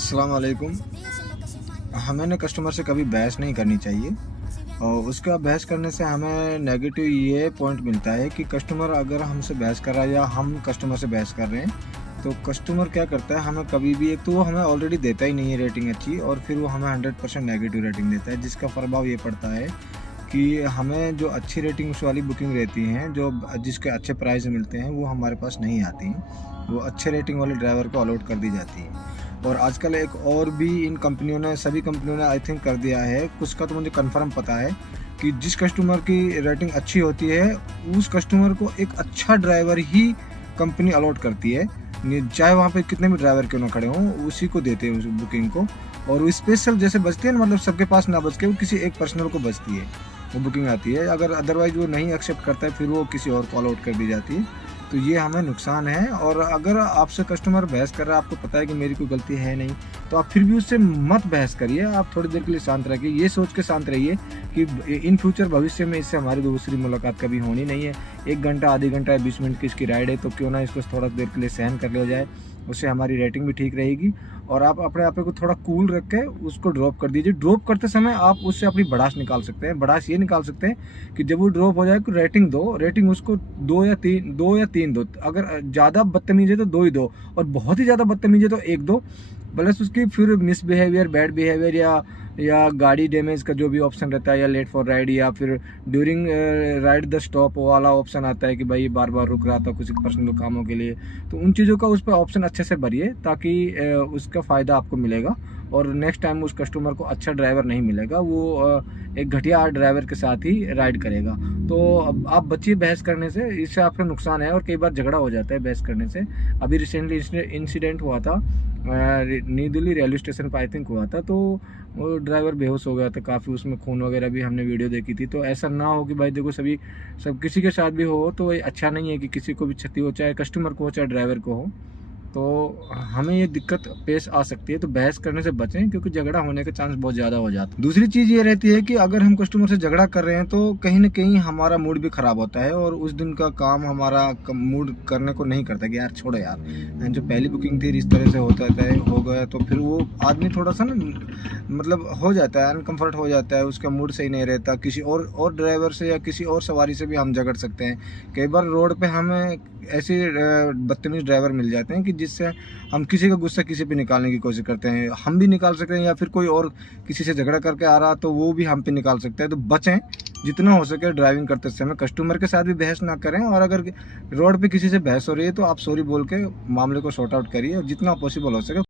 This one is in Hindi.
अस्सलाम वालेकुम। हमें ना कस्टमर से कभी बहस नहीं करनी चाहिए और उसका बहस करने से हमें नेगेटिव ये पॉइंट मिलता है कि कस्टमर अगर हमसे बहस कर रहा है या हम कस्टमर से बहस कर रहे हैं तो कस्टमर क्या करता है, हमें कभी भी एक तो वो हमें ऑलरेडी देता ही नहीं है रेटिंग अच्छी, और फिर वो हमें 100% नेगेटिव रेटिंग देता है, जिसका प्रभाव ये पड़ता है कि हमें जो अच्छी रेटिंग्स वाली बुकिंग रहती हैं, जो जिसके अच्छे प्राइस मिलते हैं, वो हमारे पास नहीं आती हैं। वो अच्छे रेटिंग वाले ड्राइवर को अलॉट कर दी जाती है। और आजकल एक और भी इन कंपनियों ने, सभी कंपनियों ने आई थिंक कर दिया है, कुछ का तो मुझे कंफर्म पता है कि जिस कस्टमर की रेटिंग अच्छी होती है उस कस्टमर को एक अच्छा ड्राइवर ही कंपनी अलॉट करती है, चाहे वहाँ पे कितने भी ड्राइवर क्यों ना खड़े हों, उसी को देते हैं उस बुकिंग को। और वो स्पेशल जैसे बचती है ना, मतलब सबके पास ना बच के वो किसी एक पर्सनल को बचती है, वो बुकिंग आती है। अगर अदरवाइज वो नहीं एक्सेप्ट करता है फिर वो किसी और को अलॉट कर दी जाती है। तो ये हमें नुकसान है। और अगर आपसे कस्टमर बहस कर रहा है, आपको पता है कि मेरी कोई गलती है नहीं, तो आप फिर भी उससे मत बहस करिए। आप थोड़ी देर के लिए शांत रहिए, ये सोच के शांत रहिए कि इन फ्यूचर भविष्य में इससे हमारी दूसरी मुलाकात कभी होनी नहीं है। 1 घंटा, आधे घंटा या 20 मिनट की इसकी राइड है, तो क्यों ना इसको थोड़ा देर के लिए सहन कर लिया जाए, उससे हमारी रेटिंग भी ठीक रहेगी। और आप अपने आप को थोड़ा कूल रख के उसको ड्रॉप कर दीजिए। ड्रॉप करते समय आप उससे अपनी भड़ास निकाल सकते हैं। भड़ास ये निकाल सकते हैं कि जब वो ड्रॉप हो जाए तो रेटिंग दो, रेटिंग उसको 2 या 3 दो। अगर ज़्यादा बदतमीज़ है तो 2 ही दो, और बहुत ही ज़्यादा बदतमीज़ है तो 1 दो। प्लस उसकी फिर मिसबिहेवियर, बैड बिहेवियर या गाड़ी डैमेज का जो भी ऑप्शन रहता है, या लेट फॉर राइड, या फिर ड्यूरिंग राइड द स्टॉप वाला ऑप्शन आता है कि भाई बार बार रुक रहा था कुछ पर्सनल कामों के लिए, तो उन चीज़ों का उस पर ऑप्शन अच्छे से भरिए, ताकि उसका फ़ायदा आपको मिलेगा और नेक्स्ट टाइम उस कस्टमर को अच्छा ड्राइवर नहीं मिलेगा, वो एक घटिया ड्राइवर के साथ ही राइड करेगा। तो अब आप बचिए बहस करने से, इससे आपका नुकसान है और कई बार झगड़ा हो जाता है बहस करने से। अभी रिसेंटली इंसिडेंट हुआ था, नई दिल्ली रेलवे स्टेशन पर आई थिंक हुआ था, तो वो ड्राइवर बेहोश हो गया था काफ़ी, उसमें खून वगैरह भी हमने वीडियो देखी थी। तो ऐसा ना हो कि भाई देखो सब किसी के साथ भी हो, तो ये अच्छा नहीं है कि किसी को भी क्षति हो, चाहे कस्टमर को हो चाहे ड्राइवर को हो। तो हमें ये दिक्कत पेश आ सकती है, तो बहस करने से बचें, क्योंकि झगड़ा होने का चांस बहुत ज़्यादा हो जाता है। दूसरी चीज़ ये रहती है कि अगर हम कस्टमर से झगड़ा कर रहे हैं तो कहीं ना कहीं हमारा मूड भी ख़राब होता है, और उस दिन का काम हमारा मूड करने को नहीं करता कि यार छोड़ो यार, जो पहली बुकिंग थी इस तरह से होता है, हो गया, तो फिर वो आदमी थोड़ा सा ना, मतलब हो जाता है, अनकम्फर्ट हो जाता है, उसका मूड सही नहीं रहता। किसी और ड्राइवर से या किसी और सवारी से भी हम झगड़ सकते हैं। कई बार रोड पे हमें ऐसे बदतमीज ड्राइवर मिल जाते हैं कि जिससे हम किसी का गुस्सा किसी पे निकालने की कोशिश करते हैं, हम भी निकाल सकते हैं, या फिर कोई और किसी से झगड़ा करके आ रहा तो वो भी हम पे निकाल सकता है। तो बचें जितना हो सके ड्राइविंग करते समय, कस्टमर के साथ भी बहस ना करें, और अगर रोड पे किसी से बहस हो रही है तो आप सॉरी बोल के मामले को सॉर्ट आउट करिए, और जितना पॉसिबल हो सके